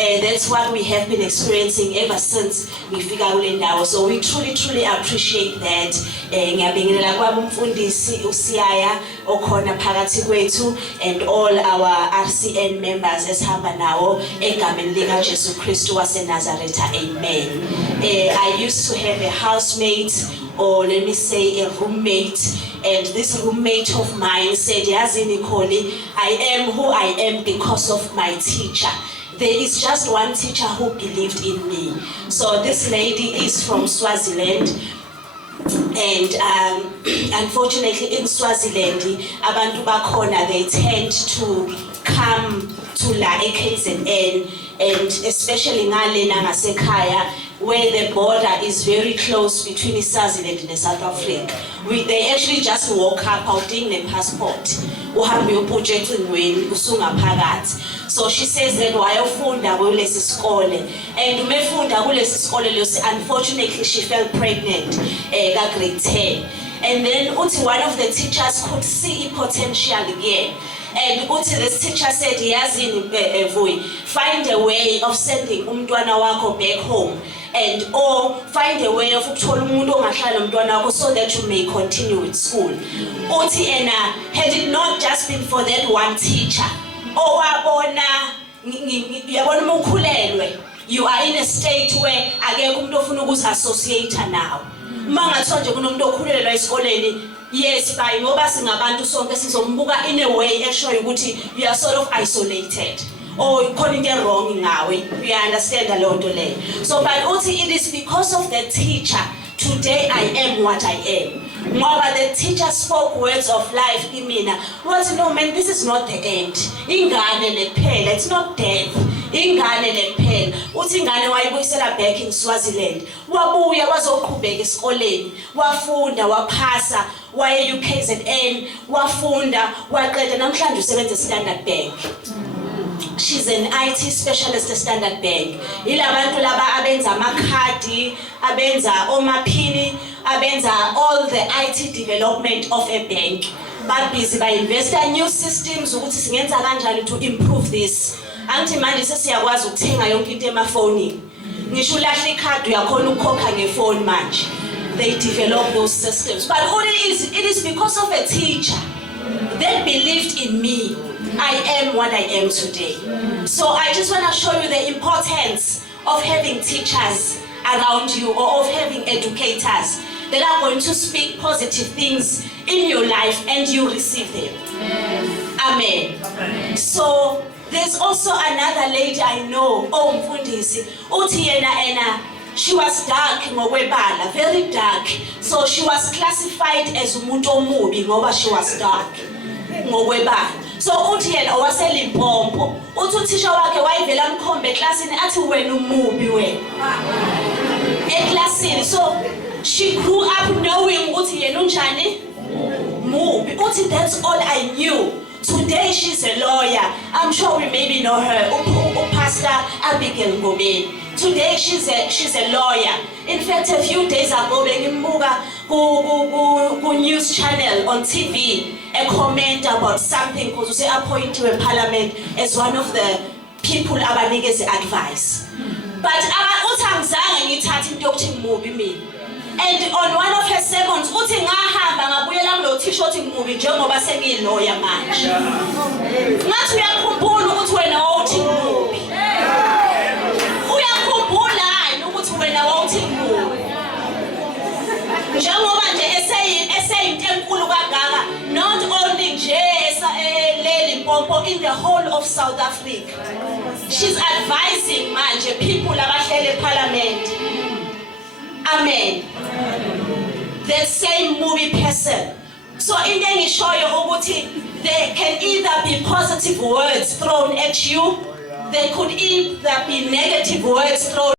That's what we have been experiencing ever since we figure out. So we truly appreciate that. Ngiyabingelela kwabo umfundisi uSiyaya okhona phakathi kwethu and all our RCN members esihamba nawo egameni lika Jesu Kristu waseNazaretha. Amen. I used to have a housemate, or let me say a roommate, and this roommate of mine said, "Yazi Nicole, I am who I am because of my teacher. There is just one teacher who believed in me." So this lady is from Swaziland, and unfortunately in Swaziland, abantu bakhona, they tend to come to la KZN, and especially ngalena ngasekhaya, where the border is very close between Swaziland and South Africa. They actually just walk up outing their passport. Uhambe uproject ngweni usungaphakathi. So she says that wayofunda kulesi sikole, and umefunda kulesi sikole leso, unfortunately she fell pregnant ka grade 10. And then uthi one of the teachers could see potential again. And uthi this teacher said, "Yazini Vui, find a way of sending umntwana wakho back home, and or find a way of ukuthola umuntu ongahlala nomntwana wakho so that you may continue with school." Uthi had it not just been for that one teacher, owabona yabona umukhulelwe, you are in a state where akekho umuntu ofuna ukuzassociate nawe. Mangathiwa nje kunomuntu okhulelwa esikoleni, yes, by ngoba singabantu sonke sizombuka in a way eshoyo ukuthi you are sort of isolated, or khona into wrong ngawe. You understand a lot of leyo. So but uthi it is because of the teacher today I am what I am. Ngoba the teacher spoke words of life kimina. What, no man, this is not the end. Ingane lephela, it's not death. Ingane lephela. Uthi ingane wayibuyisela back in Swaziland. Wabuya wazoqhubeka esikoleni. Wafunda, waphasa, waya UKZN, wafunda, waqeda, namhlanje usebenza eStandard Bank. She's an IT specialist at Standard Bank. Ilabantu laba abenza amakhadi, abenza omaphini, abenza all the IT development of a bank. But busy by investor new systems ukuthi singenza kanjani to improve this. Angithi manje sesiyakwazi ukuthenga yonke into emafonini. Ngisho ulahla ikhadi uyakhona ukukhokha ngefoni manje. They develop those systems. But all it is because of a teacher that believed in me. I am what I am today. So I just want to show you the importance of having teachers around you, or of having educators that are going to speak positive things in your life and you receive them. Amen. So there's also another lady I know, Mfundisi, uthi yena she was dark ngokwebala, very dark. So she was classified as umuntu omubi ngoba she was dark ngokwebala. So uthi yena waseLimpopo, uthi uthisha wakhe wayivela mkhombe eklasini athi wena umubi wena eklasini. So she grew up knowing uthi yena unjani mubi. Uthi that's all I knew. Today she's a lawyer. I'm sure we maybe know her, Pastor Abigail Ngobeni. Today she's a lawyer. In fact, a few days ago, bengibuka ku news channel on TV a comment about something because they appointed to Parliament as one of the people abanikeze advice. But uthi angizange ngithathe into yokuthi ngimubi mina. And on one of her sermons, uthi ngahamba ngabuyela kulo thisha uthi ngimubi njengoba sengiyilawyer manje. Ngathi uyakhumbula ukuthi wena wawuthi ngimubi. Uyakhumbula ukuthi wena wawuthi ngimubi. Njengoba nje eseyinto enkulu kangaka, not only nje eLimpopo, in the whole of South Africa. She's advising manje people abahlele eParliament. Amen. The same movie person. So in the show you ukuthi there can either be positive words thrown at you, there could either be negative words thrown